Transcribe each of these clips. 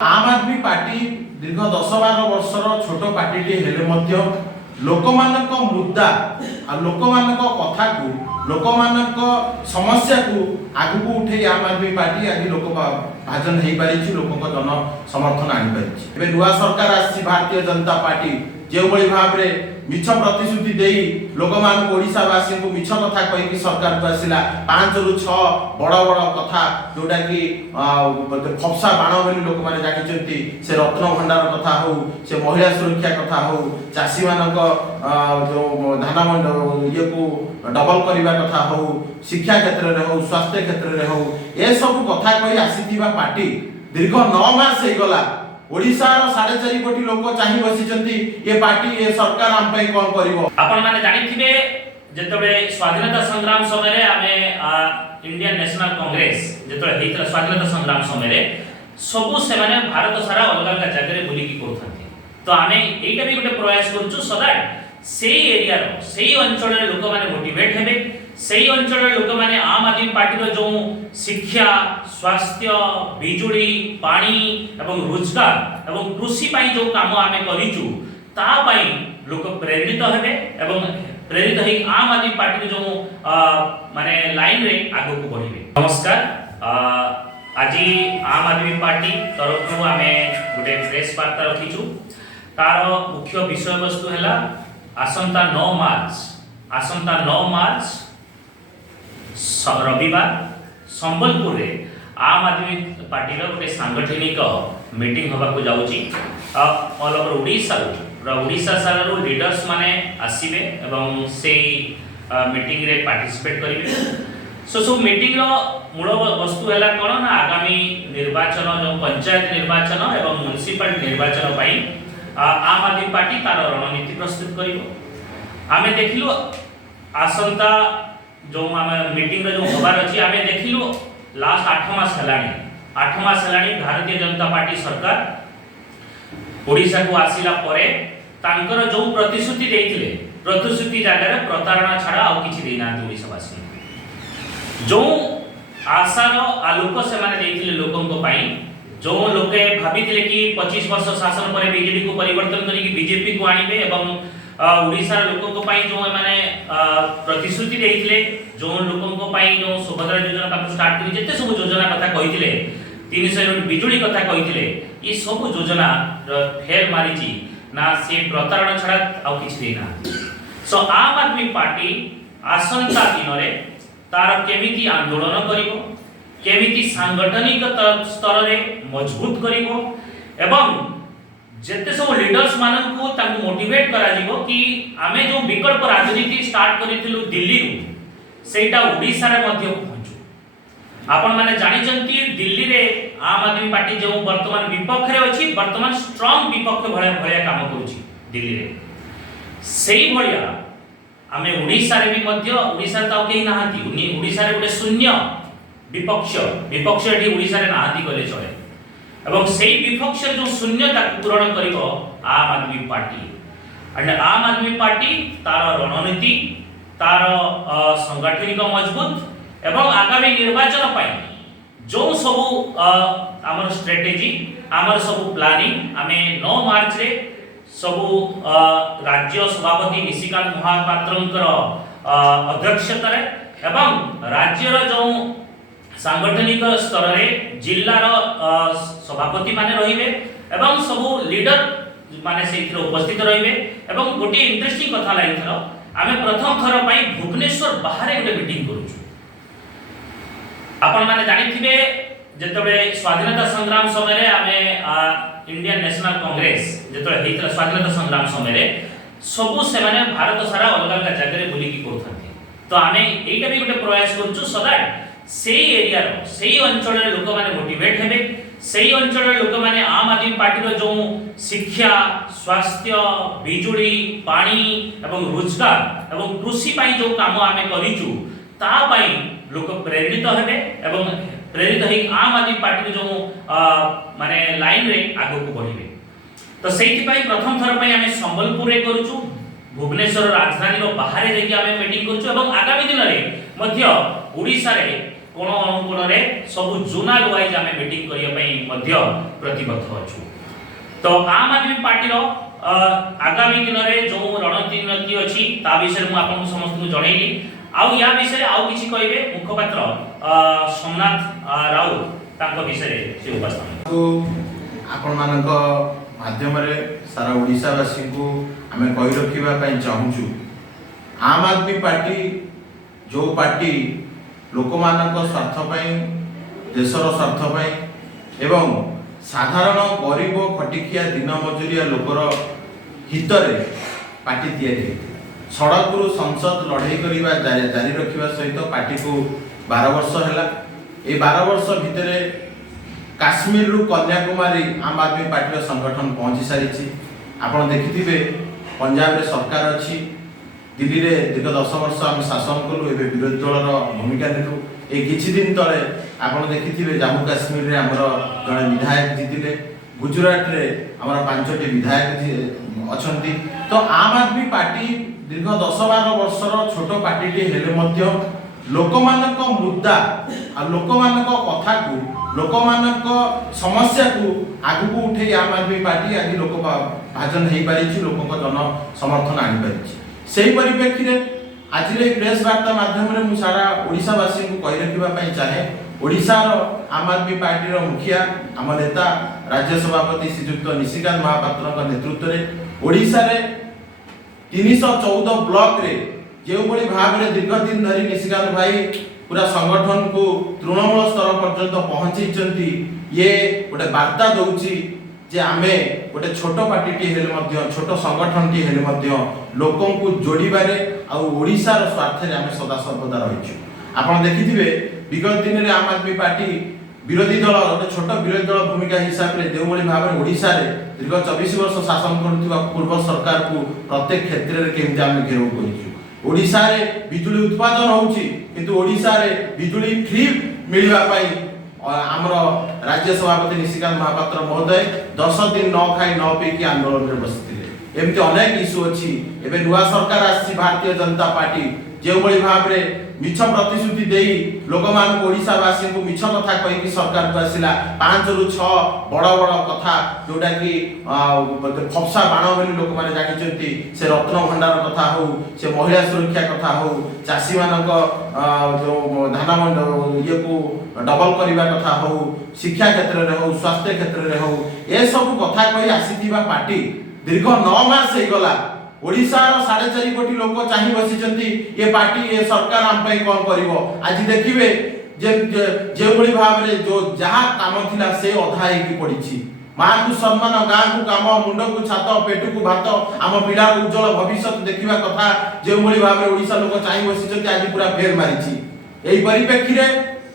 आम आदमी पार्टी दीर्घ 10-12 वर्षर छोट पार्टी हेले मध्य लोकमानक मुद्दा आ लोकमानक कथा को लोकमानक समस्या को आगु को उठे आम आदमी पार्टी आज लोक भाजन हो पारी लोक जन समर्थन आनी पारी नुआ सरकार आसी भारतीय जनता पार्टी जो भाव में मिछ प्रतिश्रुति दे लोक मान ओडिशावासी को मिछ कथा कही सरकार को आसला 5 ରୁ 6 बड़ बड़ कथा जोटा कि फपसा बाण बोली लोक मैंने जानी से रत्न भंडार कथा हो से महिला सुरक्षा कथा हो चाषी मानक जो धान ये को डबल करने कथा हो शिक्षा क्षेत्र में हो स्वास्थ्य क्षेत्र में हो ये सब कथा कही आसी पार्टी दीर्घ 9 मास हो गला ओडिशार 4.5 कोटी लोक चाहि बसिचंती ये पार्टी ये सरकार हम पे कोन करिवो आपण माने जानिथिबे जेतबे स्वाधीनता संग्राम समय रे आमे इंडियन नेशनल कांग्रेस जेतबे हेतरा स्वाधीनता संग्राम समय रे सबु से माने भारत सारा अलग अलग जगह रे बुली की करथांती तो आमे एटा भी गोटे प्रयास करछु सो दैट सेही एरिया रो सेही अंचल रे लोक माने मोटिवेट हेबे सेही अंचल रे लोक माने आम आदमी पार्टी रो जो शिक्षा स्वास्थ्य बिजुली पानी एवं रोजगार एवं कृषि पाई जो काम आमे करिचु ता पाई लोक प्रेरित हेबे एवं प्रेरित होई आम आदमी पार्टी जो माने लाइन रे आगो को बढ़िबे। नमस्कार आज आम आदमी पार्टी तरफ आमे गोटे प्रेस वार्ता रखिचु तार मुख्य विषय वस्तु हैला आसंता 9 मार्च रविवार संबलपुर रे आम आदमी पार्टी रो गोटे सांगठनिक मीटिंग होबा को जाउची ऑल ओवर ओडिशा सारा लीडर्स माने आसीबे एवं से मीटिंग रे पार्टिसिपेट करिवे सो मीटिंग रो मूल वस्तु हैला कोन ना आगामी निर्वाचन जो पंचायत निर्वाचन एवं म्युनिसिपल निर्वाचन पाई आम आदमी पार्टी तार रणनीति प्रस्तुत करिवो आमे देखिलो आसंता जो आमे मीटिंग रे जो होबार अछि आमे देखिलो लास्ट 8 मास हेलानी भारतीय जनता पार्टी सरकार ओडिशा को आसिला परे तांकर जो प्रतिश्रुति देइथिले प्रतिश्रुति जागा रे प्रतारणा छाड़ा आ किछि देना ओडिशावासी जो आशार आलोक से माने देइथिले लोकन को पाई जो लोके भाबिथिले कि 25 वर्ष शासन परे बीजेपी को परिवर्तन करी कि बीजेपी को आनिबे एवं ओडिसा लोकन को पाई जो माने प्रतिश्रुति देइथिले जो लोकन को पाई जो सुभद्रा योजना का स्टार्ट करी जते सब योजना कथा कहिथिले 300 यूनिट बिजुली कथा कहिथिले ई सब योजना फेल मारिची ना से प्रतारण छडा आ किछि देना सो आम आदमी पार्टी आसंता दिन रे तार केमिति आंदोलन करिवो केमिति सांगठनिक स्तर रे मजबूत करिवो एवं जेते सब लीडर्स मानन को ताकू मोटिवेट करा जीवो कि आमे जो विकल्प राजनीति स्टार्ट करिथिलु दिल्ली रु सेटा ओडिसा रे मध्य पहुंचू आपण माने जानि चंती दिल्ली रे आम आदमी पार्टी जो वर्तमान विपक्ष रे अछि वर्तमान स्ट्रांग विपक्ष भलिया काम करूची दिल्ली रे सेही भलिया आमे ओडिसा रे भी मध्य ओडिसा ता केही नाहांती ओडिसा रे गोटे शून्य विपक्ष एठी ओडिसा रे नाहांती कले चले एवं सेही विपक्ष जो शून्यता पूरण करिवो आम आदमी पार्टी एंड आम आदमी पार्टी तार रणनीति तार संगठनिक मजबूत एवं आगामी निर्वाचन पाई जो सब आमर स्ट्रेटेजी आमर सब प्लानिंग आमे 9 मार्च रे सब राज्य सभापति निशिकांत महापात्रंकर अध्यक्षता रे एवं राज्य रो जो सांगठनिक स्तर रे जिल्लार सभापति माने रहिबे एवं सब लीडर माने सेतिर उपस्थित रहिबे एवं गोटे इंटरेस्टिंग कथा लागिथरो आमे प्रथम थर पई भुवनेश्वर बाहर गोटे मीटिंग करूछु आपण माने जानिथिबे जेतबे स्वाधीनता संग्राम समय रे आमे इंडियन नेशनल कांग्रेस जेतबे हेतरा स्वाधीनता संग्राम समय रे सबु से माने भारत सारा अलग अलग जगह रे बुली की करथांती तो आमे एटा भी गोटे प्रयास करछु सो दैट सेही एरिया रो सेही अंचल रे लोक माने मोटिवेट हेबे सेही अंचल रे लोक माने आम आदमी पार्टी रो जो शिक्षा स्वास्थ्य बिजुली पानी एवं रोजगार एवं कृषि पाई जो काम आमे करिचु ता पाई लोक प्रेरित हेबे एवं प्रेरित होई आम आदमी पार्टी जो माने लाइन रे आगो को बढ़िबे तो सेही पाई प्रथम थर पाई आमे संबलपुर रे करूचु भुवनेश्वर राजधानी रो बाहर रे कि आमे मीटिंग करछु एवं आगामी दिन रे मध्य ओडिसा रे कोण अनुकूल रे सब जोनाल वाइज आमे मीटिंग करिया पई मध्य प्रतिबद्ध अछु। तो आम आदमी पार्टी रो आगामी दिन रे जो रणनीति अछि ता विषय मु आपन समस्त को जणैली। आउ या विषय आउ किछि कहबे मुखपात्र सोमनाथ राउत तांको विषय से उपस्थान को आपण मानक माध्यम रे सारा ओडिसा वासी को हमें कहि रखिबा पई चाहूछु। आम आदमी पार्टी जो पार्टी लोक मानक स्वार्थ पई देशर स्वार्थ पई एवं साधारण गरीब खटिकिया दिन मजुरिया लोकर हितरे पार्टी तैयारी सड़क रु संसद लड़ाई करबा जारी रखिबा सहित पार्टी को 12 वर्ष हैला। ए 12 वर्ष भितरे काश्मीर रु कन्याकुमारी आम आदमी पार्टी संगठन पहुंची सारी। आपण देखिथिबे पंजाब रे सरकार अछि, दिल्ली रे दीर्घ 10 वर्ष हम शासन कलु, एबे विरोधी दलर भूमिका नेलु। ए किछि दिन तळे आपण देखिथिबे जम्मू काश्मीर रे हमर जणे विधायक जितिले, गुजरात रे हमर 5टी विधायक अछंती। तो आम आदमी पार्टी दीर्घ 10-12 वर्षर छोट पार्टी हेले मध्य लोकमानक मुद्दा आ लोकमानक कथा को लोकमानक समस्या को आगु को उठे आम आदमी पार्टी आज लोक भाजन हेई पारिछि, लोकक जन समर्थन आनि पारिछि। सेही परिप्रेक्षी रे आज रे प्रेस वार्ता माध्यम रे मु सारा ओडिसा वासी को कहि रखिबा पई चाहे। ओडिसा रो आम आदमी पार्टी रो मुखिया आम नेता राज्य सभापति श्रीयुक्त निशिकांत महापात्र नेतृत्व रे ओडिसा रे 314 ब्लॉक रे जो बड़ी भाव रे दीर्घ दिन धरी निशिकांत भाई पूरा संगठन को तृणमूल स्तर पर्यंत पहुंची। ये गोटे वार्ता दउची जे आमे गोटे छोट पार्टी हेले मध्य छोट संगठन टी हेले मध्य लोकन को जोड़ीबारे आ ओडिसा रो स्वार्थ रे आमे सदा सर्वदा रहिछु। आपण देखिथिबे विगत दिन रे आम आदमी पार्टी विरोधी दल गोटे छोट विरोधी दल भूमिका हिसाब रे जो बड़ी भाव रे ओडिसा रे दीर्घ 24 वर्ष शासन करथिबा पूर्व सरकार को प्रत्येक क्षेत्र रे केमति आमे घेराव करिछु। ओडिसा रे बिजुली उत्पादन होउची किंतु ओडिसा रे बिजुली फ्री मिलवा पाई हमर राज्य सभापति निशिकांत महापात्र महोदय 10 दिन न खाई न पी की आंदोलन रे बसिथिले। एमति अनेक इशू अछि। एबे नुवा सरकार आसी भारतीय जनता पार्टी जो बड़ी भाव रे मिछ प्रतिश्रुति देई लोकमान ओडिसा वासी को मिछ कथा कहि कि सरकार को आसिला 5 रु 6 बड़ बड़ कथा जोटा कि फपसा बाण बोली लोक माने जानिचंती। से रत्न भंडार कथा हो, से महिला सुरक्षा कथा हो, चासी मानक जो धान ये को डबल करबा कथा हो, शिक्षा क्षेत्र रे हो, स्वास्थ्य क्षेत्र रे हो, ए सब कथा कहि आसीथिबा पार्टी दीर्घ 9 मास हे गला ओडिसा रो 4.5 कोटी लोक चाहि बसिचंती ये पार्टी ये सरकार हम पई कोन करिवो। आज देखिबे जे बड़ी भाव रे जो जहा काम थिला से अधा हे की पड़ीची। मां को सम्मान, गां को काम, मुंड को छात, पेट को भात, आम पिला उज्जवल भविष्य देखिबा कथा जे बड़ी भाव रे ओडिसा लोक चाहि बसिचंती आज पूरा फेर मारिची। एही परिप्रेक्षी रे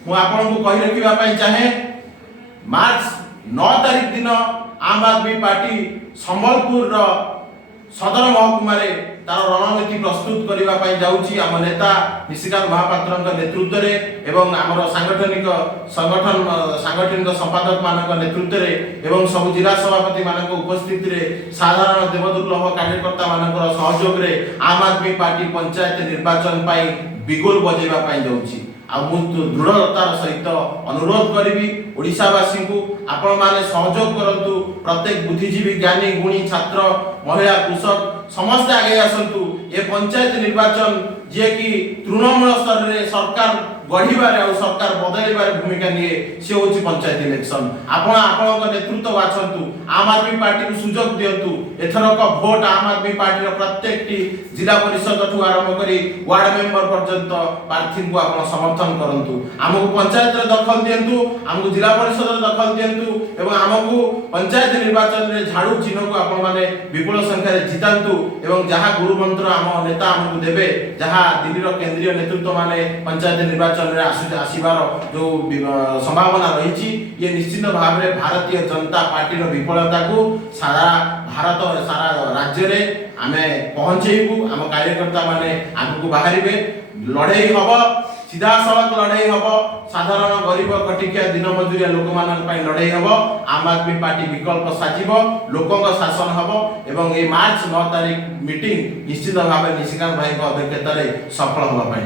मु आपन को कहि रखिबा पई चाहे मार्च 9 तारिख दिन आम आदमी पार्टी संबलपुर रो सदर महकुमा रे तार रणनीति प्रस्तुत करबा पई जाउची। आम नेता निशिकांत महापात्रक नेतृत्व रे एवं हमर सांगठनिक संपादक मानक नेतृत्व रे एवं सब जिला सभापति मानक उपस्थिति रे साधारण देवदुर्लभ कार्यकर्ता मानक सहयोग रे आम आदमी पार्टी पंचायत निर्वाचन पई बिगुल बजेबा पई जाउची। आ मु दृढ़तार सहित अनुरोध करिवि ओडिसावासी को आपण माने सहयोग करंतु। प्रत्येक बुद्धिजीवी, ज्ञानी, गुणी, छात्र, महिला, कृषक समस्त आगे आसंतु। ए पंचायत निर्वाचन जे कि तृणमूल स्तर रे सरकार गढ़िबारे आ सरकार बदलैबारे भूमिका निए से होची पंचायत इलेक्शन। आपण आपनक नेतृत्व बाछंतु, आम आदमी पार्टी को सुजोग दियंतु। एथरक भोट आम आदमी पार्टी रो प्रत्येक टी जिला परिषद ठु आरंभ करी वार्ड मेंबर पर्यंत प्रार्थी को आपण समर्थन करंतु। हमकु पंचायत रे दखल दियंतु, हमकु जिला परिषद रे दखल दियंतु एवं हमकु पंचायत निर्वाचन रे झाड़ू चिन्ह को आपण माने विपुल संख्या रे जितांतु। एवं जहा गुरु मंत्र आम नेता हमकु देबे, जहा दिल्ली रो केंद्रीय नेतृत्व माने पंचायत निर्वाचन रे आसीबार जो संभावना रही, ये निश्चित भाव में भारतीय जनता पार्टी रो विफलता को सारा भारत सारा राज्य रे आमे पहुंचेबू। आम कार्यकर्ता माने आगु बाहरिबे, लड़ाई हबो, सीधा सड़क लड़ाई हबो, साधारण गरीब कटिकिया दिन मजुरिया लोक मानक पई लड़ाई हबो। आम आदमी पार्टी विकल्प साजिबो, लोकक शासन हबो एवं ए मार्च 9 तारिख मीटिंग निश्चित भाव निशिकांत भाई को अध्यक्षता रे सफल होबा पई।